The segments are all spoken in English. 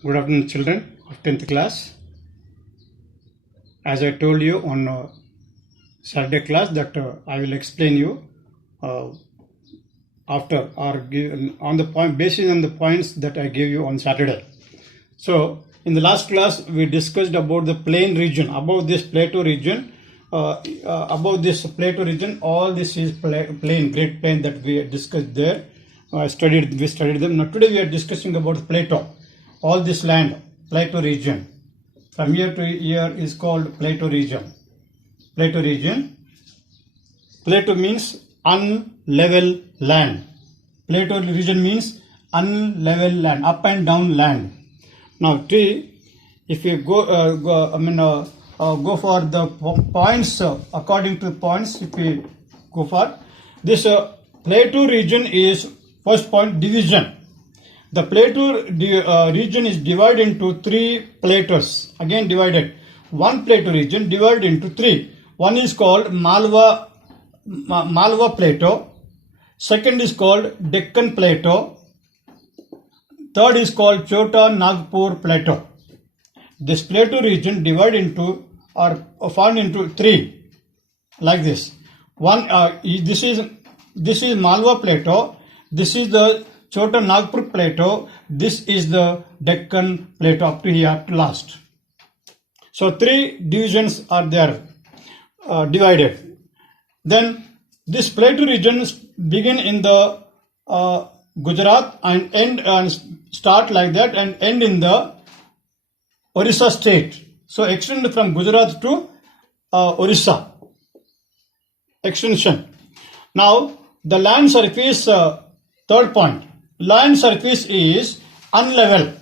Good afternoon, children of 10th class. As I told you on Saturday class that I will explain you after or give, on the point basis on the points that I gave you on Saturday. So in the last class we discussed about the plain region, about this plateau region. About this plateau region, all this is plain, great plain that we discussed there. We studied them. Now today we are discussing about plateau. All this land, plateau region. From here to here is called plateau region. Plateau region. Plateau means unlevel land. Plateau region means unlevel land, up and down land. Now, if you go for the points according to the points. If we go for this plateau region is first point division. The plateau region is divided into three plateaus. Again divided. One plateau region divided into three. One is called Malwa Plateau. Second is called Deccan Plateau. Third is called Chota Nagpur Plateau. This plateau region divided into or found into three, like this. One, this is Malwa Plateau. This is the Chota Nagpur Plateau. This is the Deccan Plateau up to here to last. So three divisions are there, divided. Then this plateau regions begin in the Gujarat and end and start like that and end in the Orissa state. So extend from Gujarat to Orissa. Extension. Now the land surface, third point. Land surface is unlevel.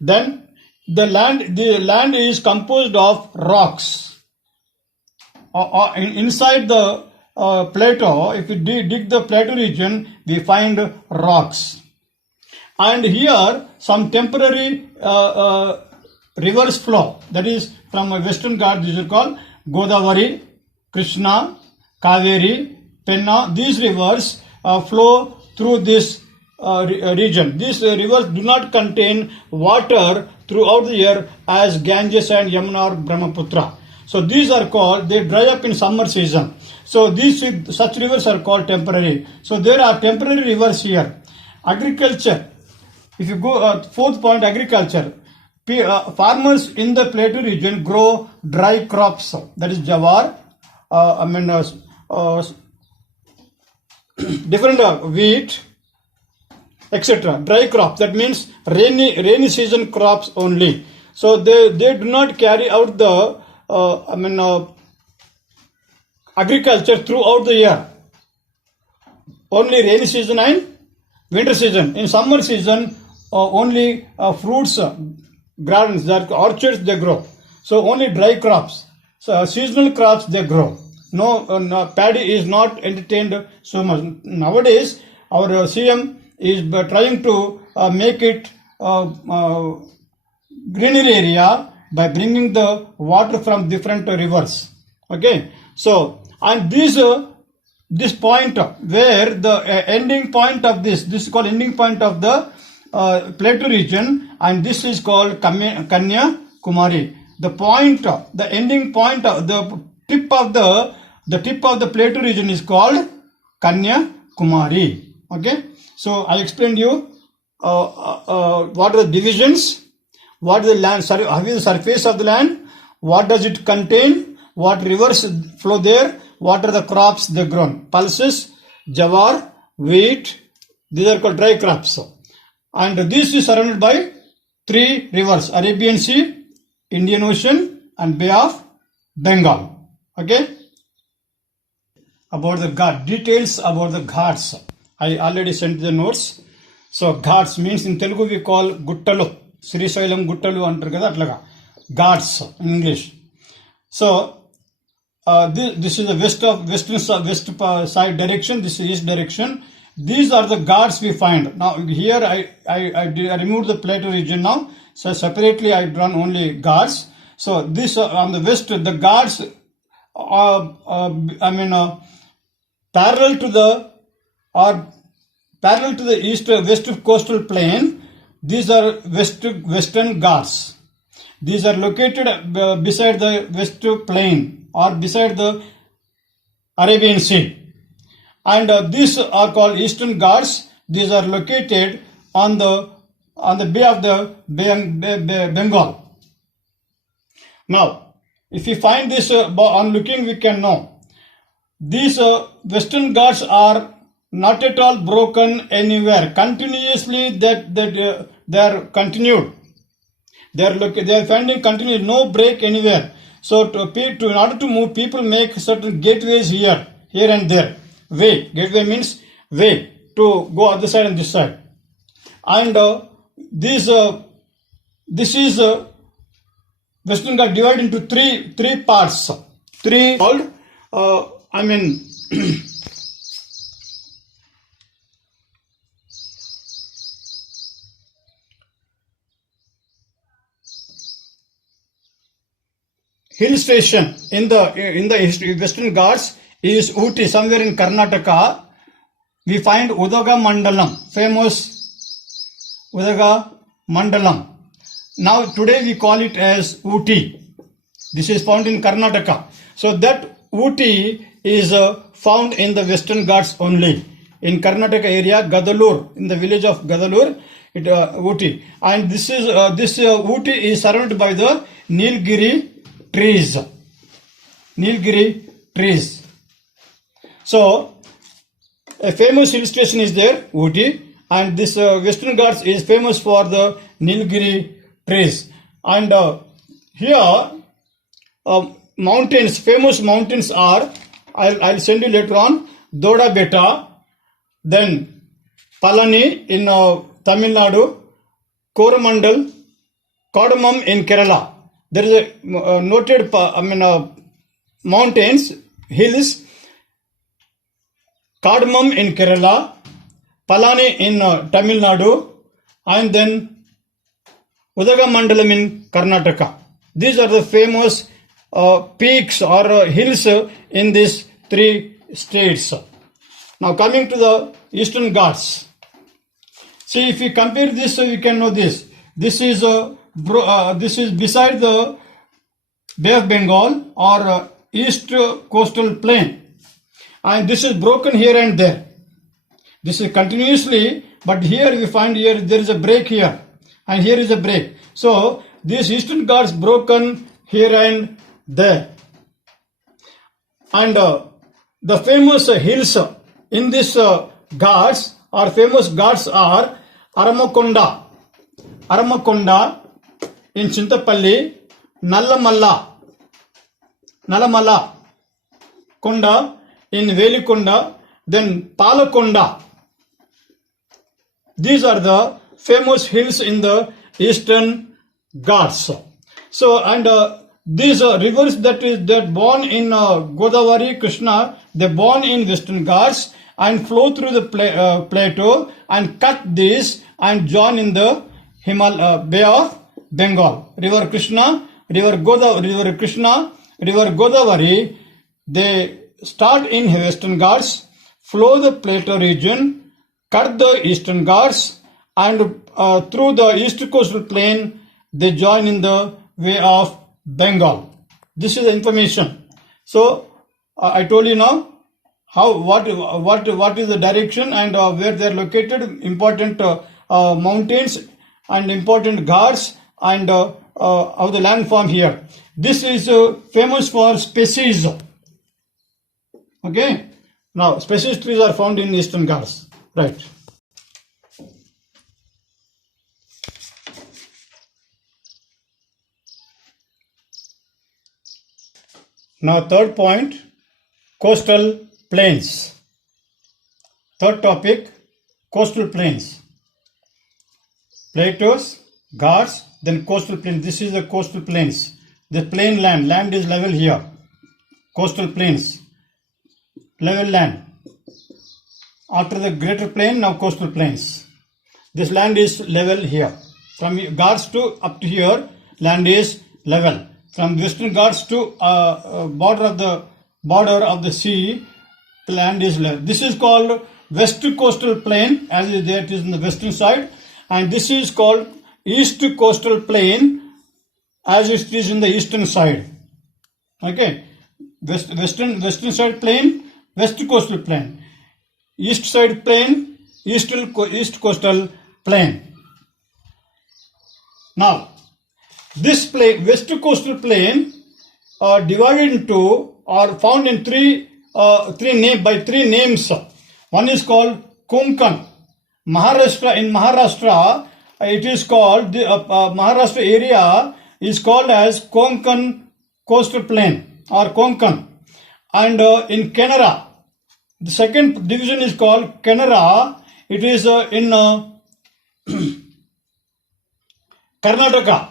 Then the land is composed of rocks. Inside the plateau, if you dig the plateau region, we find rocks. And here some temporary rivers flow. That is from Western Ghats. These are called Godavari, Krishna, Kaveri, Penna. These rivers flow through this region. These rivers do not contain water throughout the year as Ganges and Yamuna or Brahmaputra. So these are called, they dry up in summer season. So such rivers are called temporary. So there are temporary rivers here. Agriculture. If you go fourth point, agriculture. Farmers in the plateau region grow dry crops. That is jawar, different wheat, etc. Dry crops. That means rainy season crops only. So they do not carry out the agriculture throughout the year. Only rainy season and winter season. In summer season, only fruits, gardens, orchards they grow. So only dry crops. So seasonal crops they grow. No, paddy is not entertained so much. Nowadays, our CM is trying to make it greenery area by bringing the water from different rivers. Okay. So, and this point where the ending point of this is called ending point of the plateau region, and this is called Kanya Kumari. The point, the ending point of the tip of the plateau region is called Kanya Kumari. Okay. So I explained you what are the divisions, what is the land, how is the surface of the land, what does it contain, what rivers flow there, what are the crops they grown, pulses, jawar, wheat. These are called dry crops. And this is surrounded by three rivers: Arabian Sea, Indian Ocean, and Bay of Bengal. Okay. About the Ghats, details about the Ghats. I already sent the notes. So Ghats means in Telugu we call Guttalu. Srisailam Guttalu antaru kada atlaga. Ghats in English. So this is the west side direction. This is east direction. These are the Ghats we find. Now here I removed the plateau region now. So separately I drawn only Ghats. So this on the west, the Ghats parallel to the or parallel to the west coastal plain. These are Western Ghats. These are located beside the west plain or beside the Arabian Sea. And these are called Eastern Ghats. These are located on the Bay of the Bengal. Now, if we find this on looking, we can know. These Western Ghats are not at all broken anywhere. Continuously they are continued. They are finding continually no break anywhere. So in order to move, people make certain gateways here and there. Gateway means way to go other side and this side. And this is Western Ghats divided into three parts. Three called hill station in the Western Ghats is Ooty, somewhere in Karnataka. We find Udaga Mandalam, famous Udaga Mandalam. Now today we call it as Ooty. This is found in Karnataka. So that Ooty is found in the Western Ghats only. In Karnataka area, Gadalur, in the village of Gadalur, Ooty. And this Ooty is surrounded by the Nilgiri trees. Nilgiri trees. So a famous hill station is there, Ooty, and this Western Ghats is famous for the Nilgiri trees. And here mountains, famous mountains are, I'll send you later on, Doda Beta, then Palani in Tamil Nadu, Coromandel, Cardamom in Kerala. There is a noted mountains, hills, Cardamom in Kerala, Palani in Tamil Nadu, and then Udagamandalam in Karnataka. These are the famous peaks or hills in these three states. Now coming to the Eastern Ghats. See, if we compare this, we can know this. This is beside the Bay of Bengal or East Coastal Plain. And this is broken here and there. This is continuously, but here we find here there is a break here. And here is a break. So this Eastern Ghats broken here and there. And the famous hills in this Ghats or famous Ghats are Aramakonda in Chintapalli, Nallamalla Konda in Velikonda, then Palakonda. These are the famous hills in the Eastern Ghats. So, and these rivers that born in Godavari, Krishna, they born in Western Ghats and flow through the plateau and cut this and join in the Bay of Bengal. River Krishna, River Godavari, they start in Western Ghats, flow the plateau region, cut the Eastern Ghats, and through the East Coastal Plain, they join in the Bay of Bengal. This is the information. So I told you now what is the direction and where they are located, important mountains and important Ghats, and how the landform here. This is famous for species. Okay. Now species trees are found in Eastern Ghats. Right. Now third point, coastal plains. Third topic, coastal plains. Plateaus, Ghats, then coastal plains. This is the coastal plains. The plain land is level here. Coastal plains, level land. After the greater plain, now coastal plains. This land is level here. From Ghats to up to here, land is level. From Western Ghats to border of the sea, the land is level. This is called west coastal plain, as is there it is in the western side, and this is called east coastal plain, as it is in the eastern side. Okay, western side plain, west coastal plain, east side plain, east coastal plain. Now, this plain, west coastal plain, are divided into or found in three names. One is called Konkan. Maharashtra, in Maharashtra, it is called the Maharashtra area is called as Konkan coastal plain or Konkan. And in Canara, the second division is called Canara. It is in Karnataka.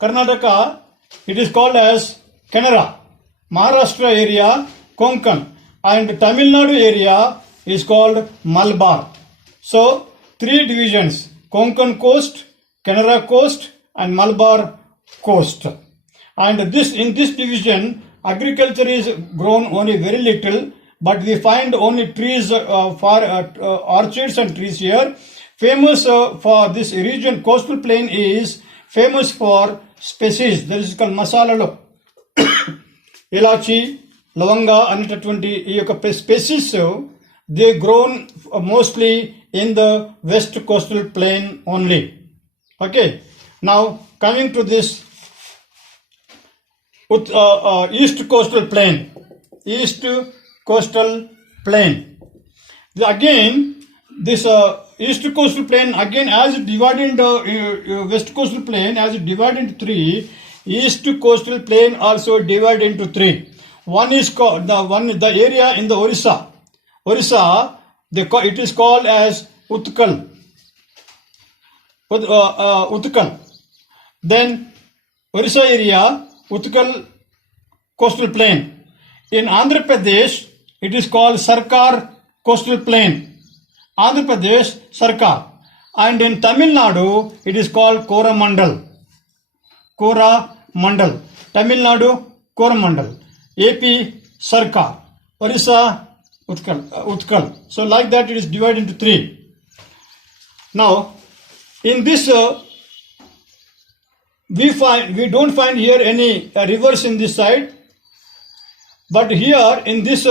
Karnataka, it is called as Canara. Maharashtra area, Konkan. And Tamil Nadu area is called Malabar. So, three divisions: Konkan coast, Canara coast, and Malabar coast. And in this division, agriculture is grown only very little, but we find only trees orchards and trees here. Famous for this region, coastal plain is famous for species. That is called masalalo. Ilachi, Lavanga అనేటటువంటి ఈ యొక్క species they grown mostly in the west coastal plain only. Okay, now coming to this east coastal plain. East coastal plain. Again, this east coastal plain, again, as it divided into west coastal plain, as it divided into three, east coastal plain also divided into three. One is called the area in the Orissa. Orissa, it is called as Utkal. Utkal. Then Orissa area, Utkal coastal plain. In Andhra Pradesh, it is called Sarkar coastal plain. Andhra Pradesh, Sarkar. And in Tamil Nadu, it is called Coromandel. Coromandel. Tamil Nadu, Coromandel. AP, Sarkar. Orissa, Utkal. So like that it is divided into three. Now, in this, we don't find here any rivers in this side. But here in this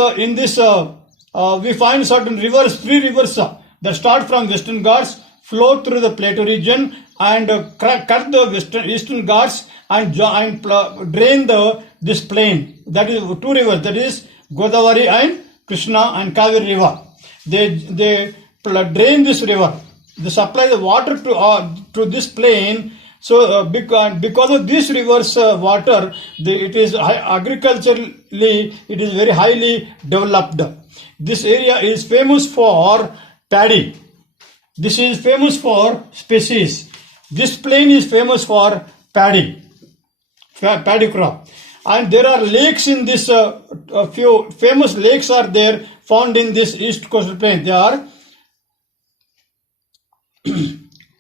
we find certain rivers, three rivers that start from Western Ghats, flow through the Plateau region, and cut the Eastern Ghats and drain this plain. That is two rivers. That is Godavari and Krishna and Kaveri river. They drain this river. They supply the water to this plain. So because of this river's water, it is agriculturally it is very highly developed. This area is famous for paddy. This is famous for species. This plain is famous for paddy crop. And there are lakes in this. Few famous lakes are there found in this east coastal plain. They are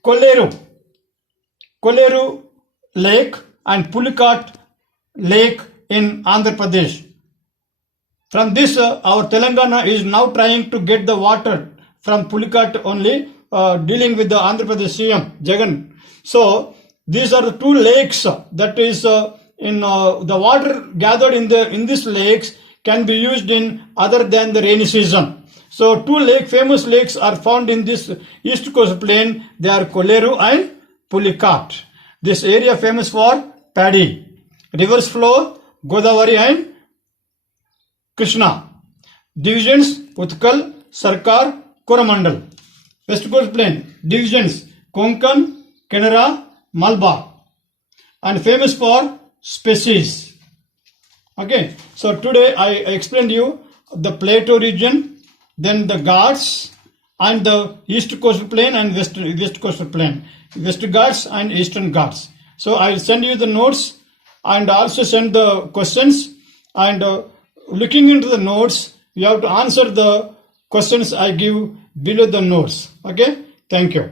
Koleru Lake and Pulicat Lake in Andhra Pradesh. From this, our Telangana is now trying to get the water from Pulicat only, dealing with the Andhra Pradesh CM Jagan. So these are the two lakes that is in the water gathered in these lakes can be used in other than the rainy season. So two famous lakes are found in this east coast plain. They are Koleru and Pulicat. This area famous for paddy. Rivers flow Godavari and Krishna. Divisions Utkal, Sarkar, Coromandel. West coast plain. Divisions Konkan, Canara, Malabar. And famous for species. Okay, so today I explained you the Plateau region, then the Ghats, and the east coastal plain and west coastal plain, West Ghats and Eastern Ghats. So I'll send you the notes and also send the questions, and looking into the notes, you have to answer the questions I give below the notes. Okay, thank you.